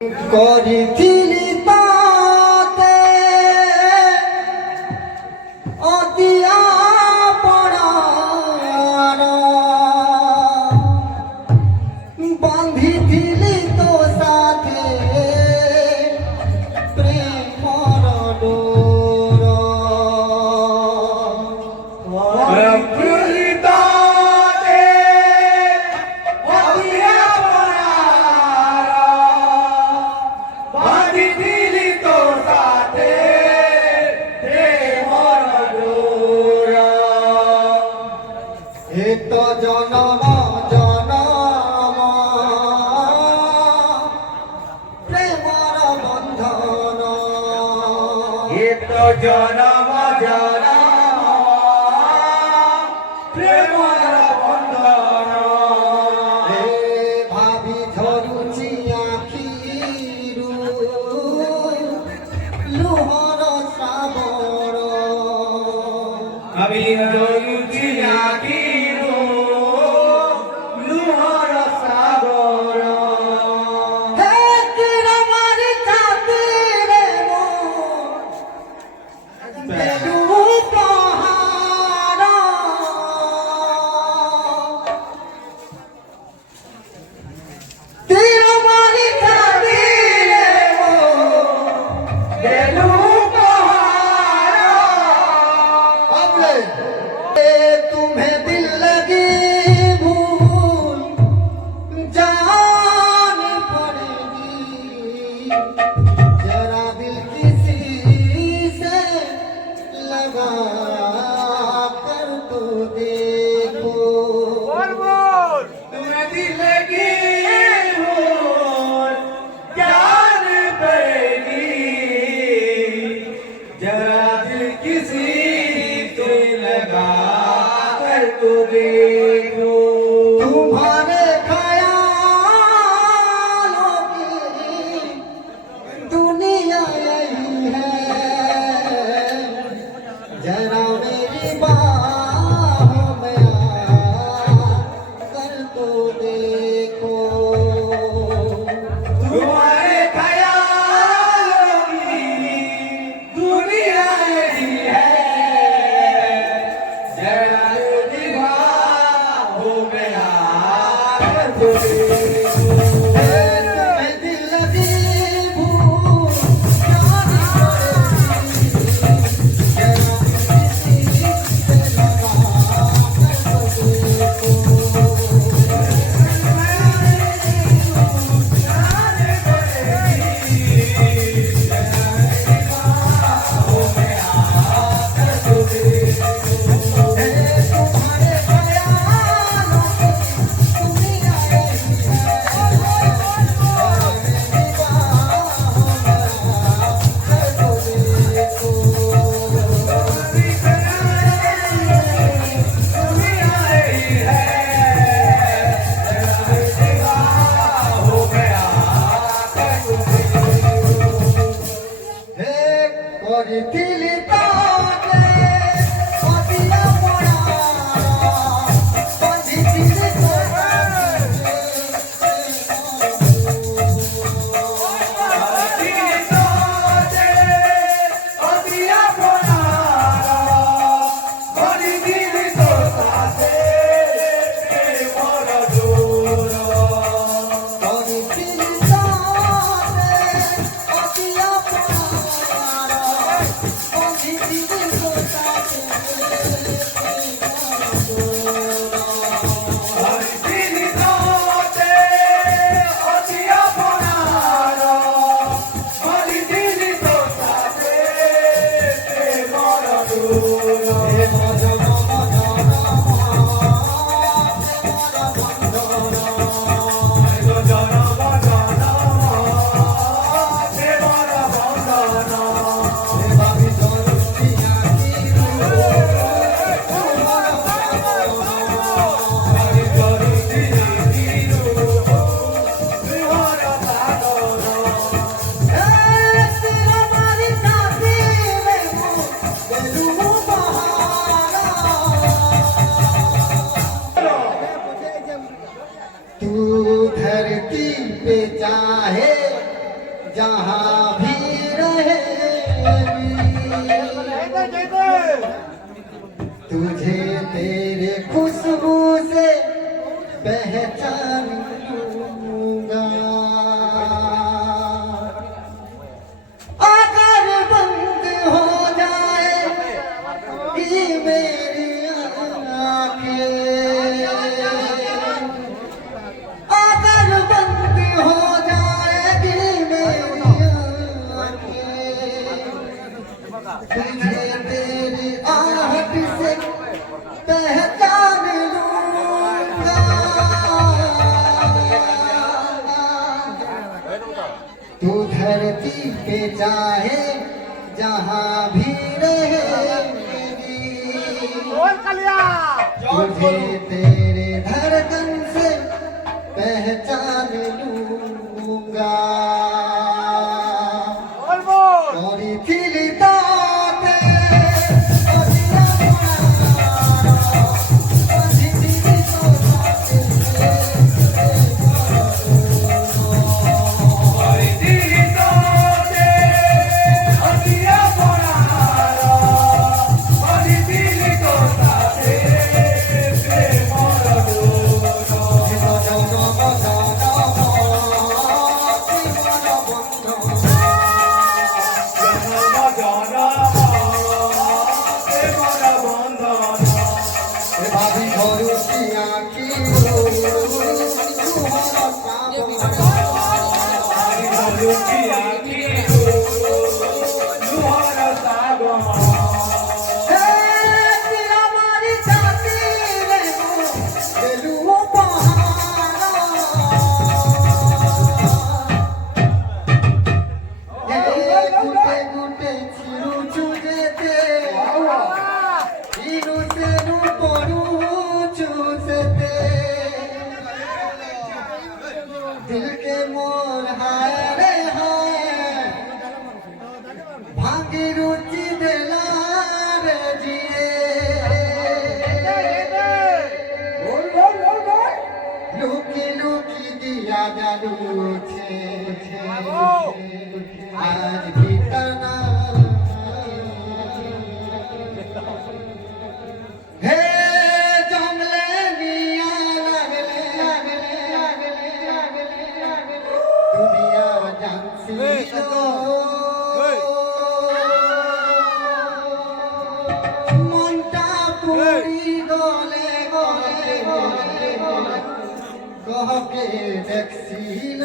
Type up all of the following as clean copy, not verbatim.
করিছিলি তাতে অতিয়া পড়ার বাঁধিছিলি তো সাথে প্রেমর ডোর জনম জনম প্রেমর বন্ধন জনম জনম প্রেমর বন্ধন ভাবি ঝরুছি আখিরু লুহর সাগর আমি ঝরুছি আখিরু লুহর সাগর হে তীরমার চাঁদরে বেলু প্রহার তীরমার চাঁদরে বেলু तुम्हें दिल लगी भूल जान पड़ेगी जरा दिल किसी से लगा कर तो देखो तुम्हें दिल लगी जान पड़ेगी जरा दिल किसी से लगा कर तो देखो तुम्हारे ख्यालों की दुनिया यही है जरा मेरी बाहों में आकर तो देखो तुम्हारे ख्यालों की दुनिया यही है जरा मेरी बाहों में आकर तो देखो तुम्हें दिल लगी भूल जान पड़ेगी जरा किसी से लगा कर तो देखो तुम्हारे ख्यालों की दुनिया यही है मेरी बाहों में आकर तो देखो করিছিলি তাতে অতিয়া পড়ার বাঁধিছিলি তো করিছিলি তাতে অতিয়া পড়ার जहाँ भी रहेगी तुझे तेरे खुशबू से पहचान लूंगा अगर बंद हो जाए ये मेरी आँखें अगर बंद हो जाएगी मेरी आँखें तुझे तेरी आहट से पहचान लूंगा तू धरती पे चाहे जहाँ भी रहेगी तुझे तेरे धड़कन से पहचान लूंगा Sorry, Tilidate, दिल के मोर हाय रे हाय भांगी रुचि दिलार जिए लुकी लुकी दिया जलूछे आज भी तना हे जंगले निया दुनिया जानसी মনটা পুরি গলে গলে কহকে দেখছিল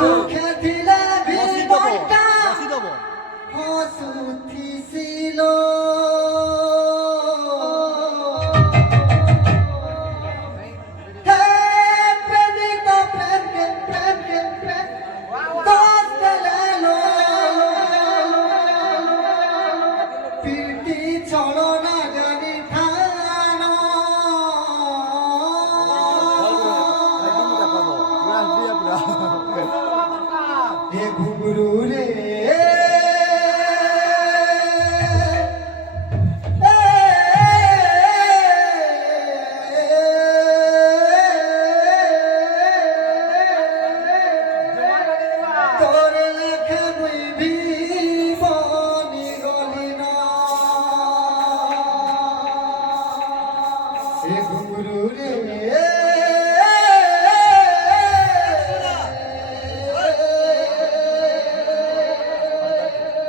দুঃখে দিলে ভিতরটা হসুথিছিল চলো না জানি থানো হে ঘুঘরু রে তোর লেখা বই জীবনী গলি না হে ঘুঘরু রে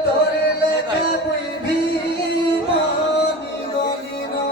তোর লেখা বই জীবনী গলি না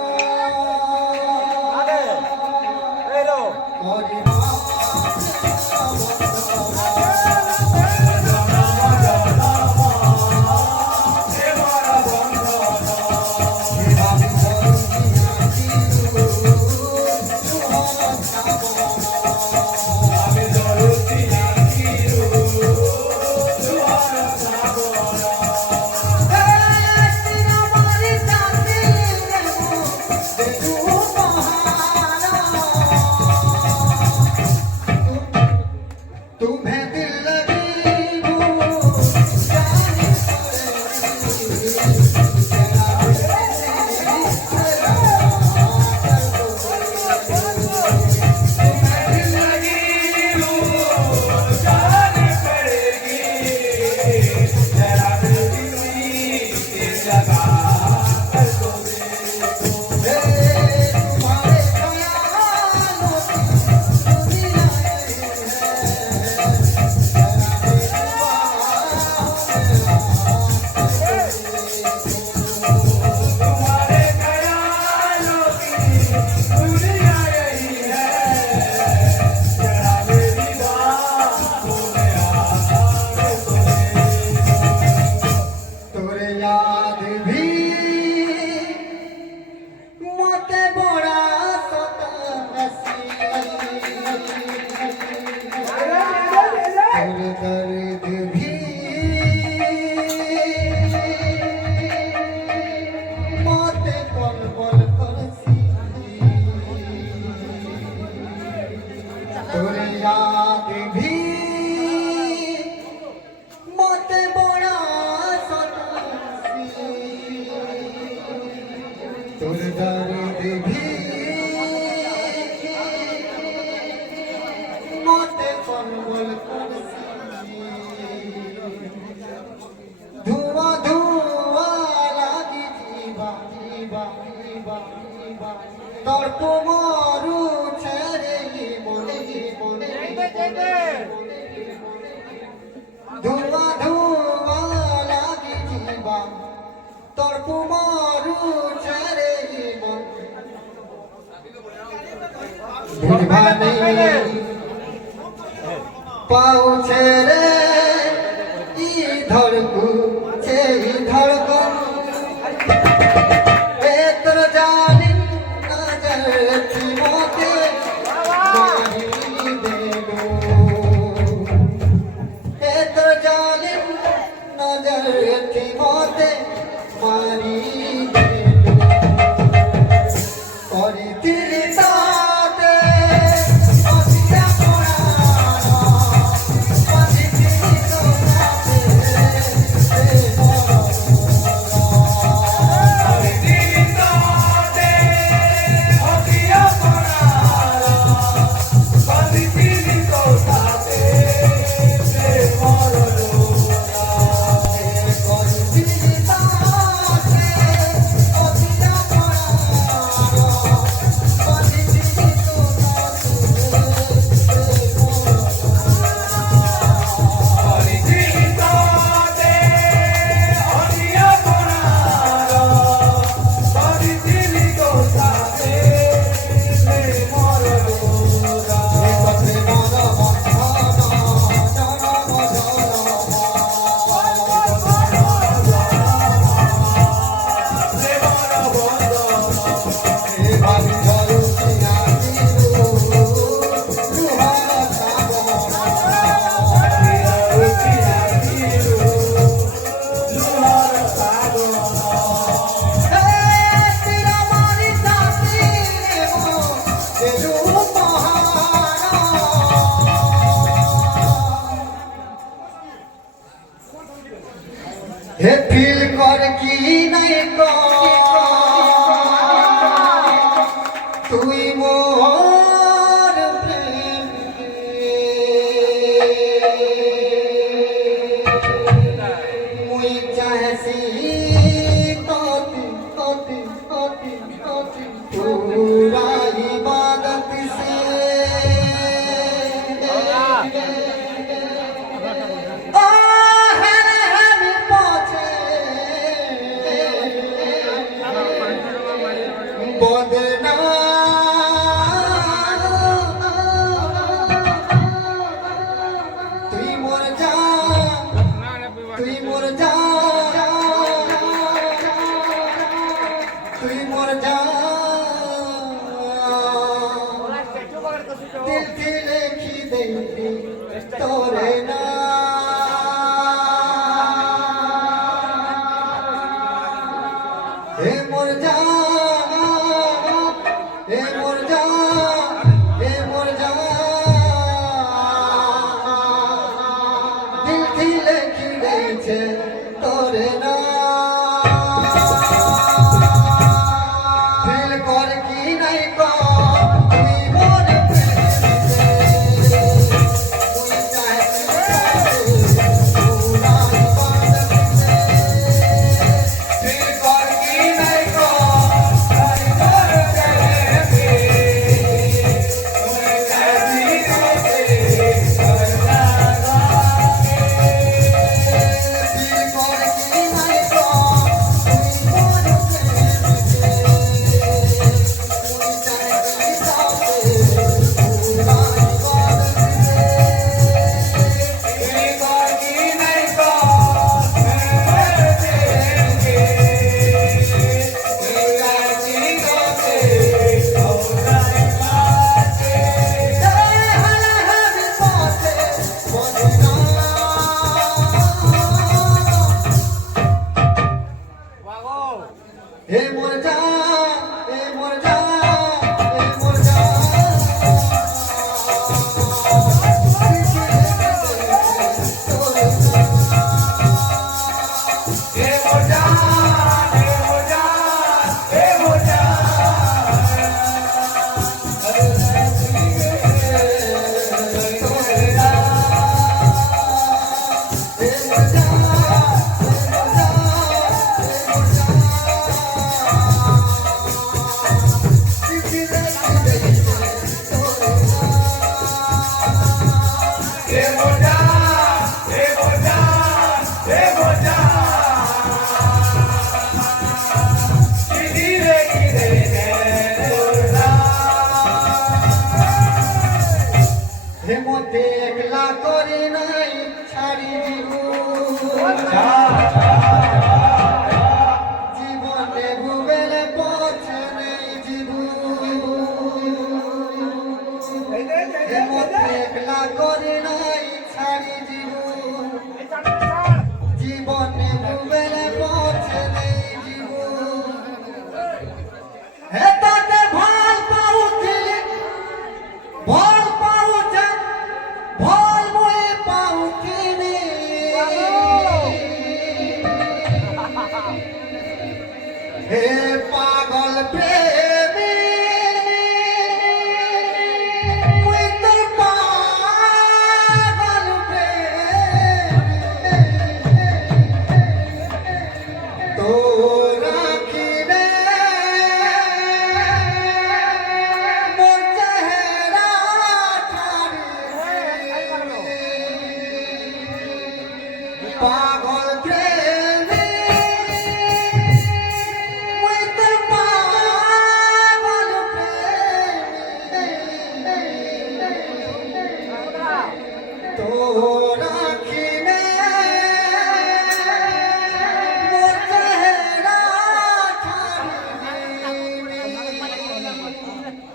ধুমা ধুমা লাগি জীবা তোর পুমারু ছেড়ে জীবন ধুমানে পাউ ছেড়ে ই ধড়কু সেই ধড়কু এ তোর জানি নজর মতে মারি দেবো এ তোর জানি নজর মতে মারি দেবো করি দিলি তাতে অধিয়া পড়ানো করি দিলি তোরাতে হে ফিল কর কি নাই তুই মোর প্রেম মুই চাহসি তোতি তোতি তোতি তোতি পুরা ইবাদত সে তুই মোর যা তুই মোর যা তুই মোর যা দিল দিলে কি দেখি তোরে না হে মোর যা হে মোর যা হে মোর যা দিল দিলে কি গইছে তোরে না দিল কর কি নাই কর তুই মোর প্রেম তুই চাহে পুরা ইবাদত দিল কর কি নাই হে মোর যা হে মোর যা হে মোর যা হেমতে একলা করে নাই ছাড়ি জীবন জীবনে ভুবের পথে নেই হেমতে একলা করে নাই ছাড়ি জীবন জীবনে ভুবের পথে নেই জীবন হে তাতে ভাল পাউছিলে ভাল পাউছে ভাল মই পাউখিনি হে পাগল প্রেমী মুই তোর পাগল প্রেমী তোরা কিনে মোর চেহারা ছাড়ি